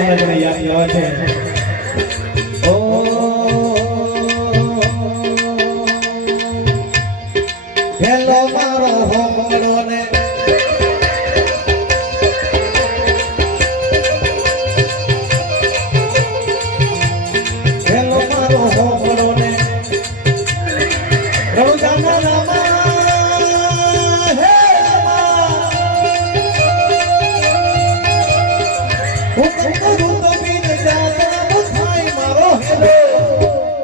તમને મને યાદ આવે છે ઓ હેલો મારો હોમડો ને હેલો મારો હોમડો ને રોજાના રામા હે હું કરું તો બી જાતા બધાય મારો હેલો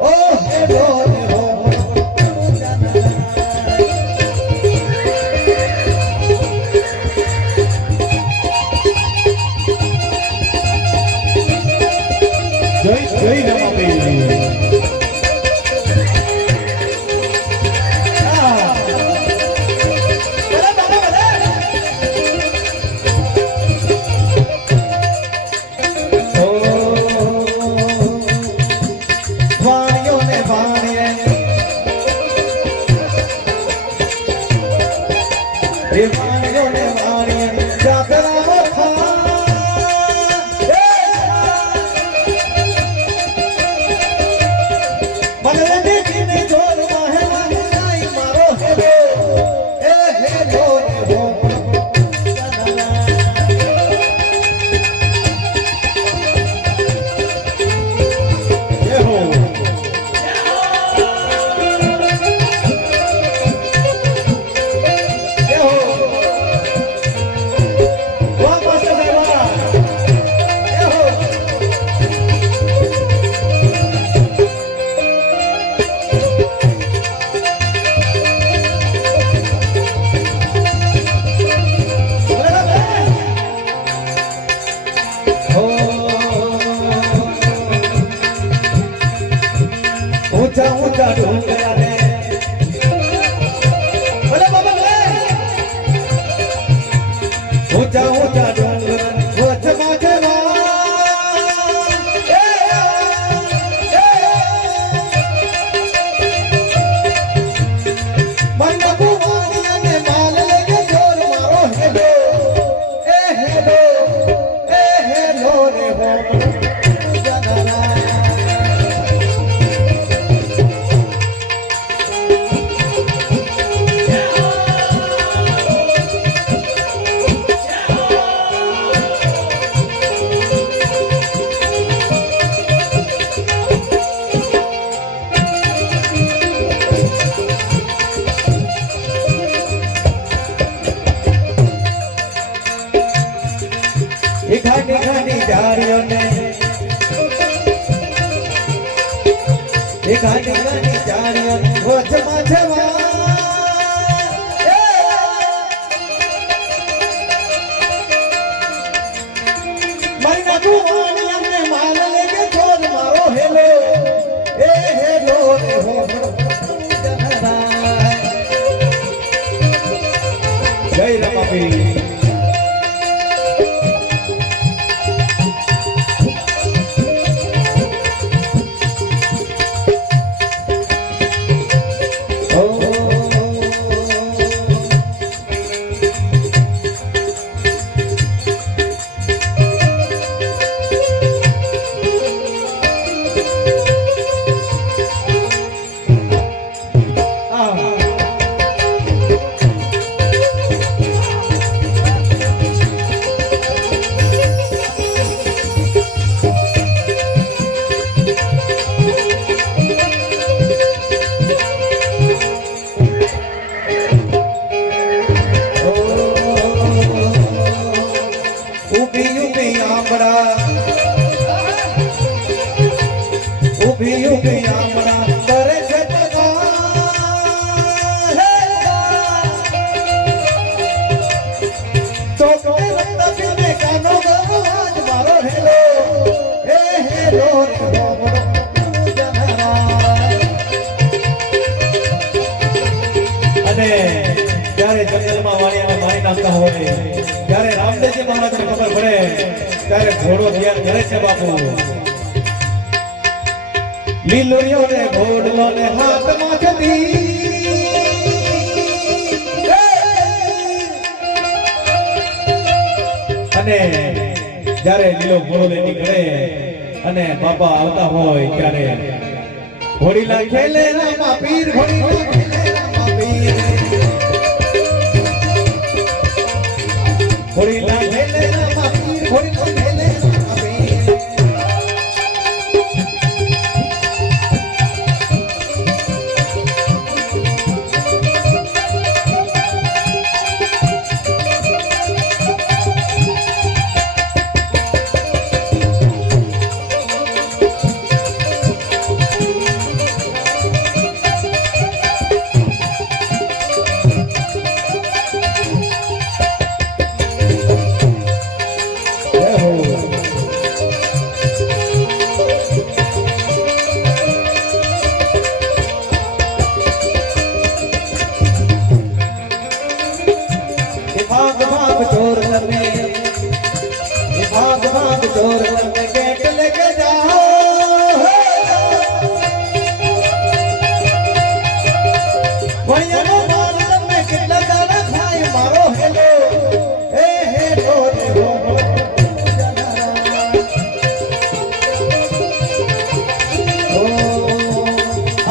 ઓ હેલો જય રમાબેન ऊंचा ढूंढा ने बोले बाबा ऊंचा ऊंचा ढूंढा वो जमा जमा मन बुवानिया ने माल लेके जोर मारो हेलो रे हो घाटी घाटी जारियों ने घाटी घाटी जारियों वो जमा जमा मरना बुवानी हमने माल लेके छोड़ मारो हेलो हेलो रे हो जय रमाबेन उभी आमरा करे छटका तो कोई बंदा पीने कानो गवाज मारो हेलो हेलो अने ત્યારે જંગલમાં વાણિયાને મારી નાખતા હોય ત્યારે રામદેવજી મહારાજને ખબર પડે ત્યારે ઘોડો ઘરે છે બાપુ લીલોયો ને ઘોડલો ને હાથમાં છતી અને જ્યારે લીલો ઘોડો લઈ નીકળે અને બાપા આવતા હોય ત્યારે ઘોડીલા ખેલે રામા પીર ઘોડીલા ખેલે રામા પીર ઘોડીલા ખેલે રામા પીર ઘોડીલા ખેલે રામા પીર भाग भाग चोर करने भाग भाग चोर करने गेट लेके जाओ भैया नो मालूम में कितना दाना खाए मारो हेलो ए हेलो रे हो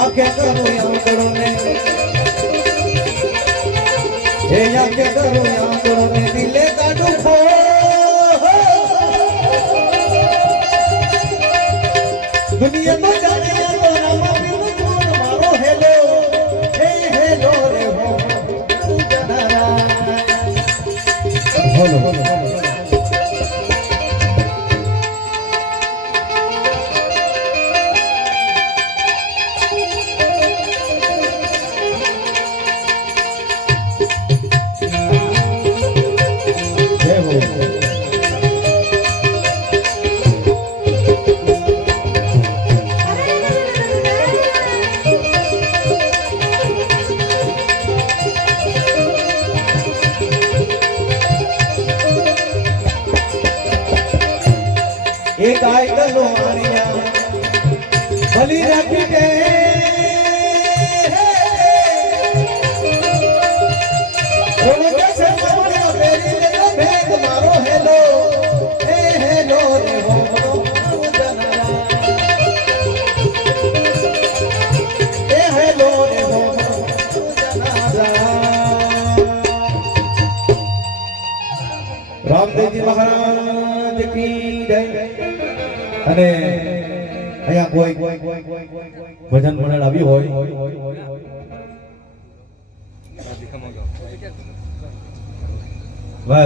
आके करो यहाँ करो ने या के करो या करो ने दिले का दुखो दुनिया तो जाने या तो रामा बिनु जोर मारो हेलो हे हेलो रे हो जनरा बोलो एक आय गलो आनिया भली रखी के बोलो कैसे मामला मेरी ले लो भेद मारो हेलो हे हेलो रे हो जनरा हे हेलो रे हो जनरा रामदेव जी महाराज की जय અને અહીંયા કોઈ ભજન મંડળ આવ્યું હોય વાહ વાહ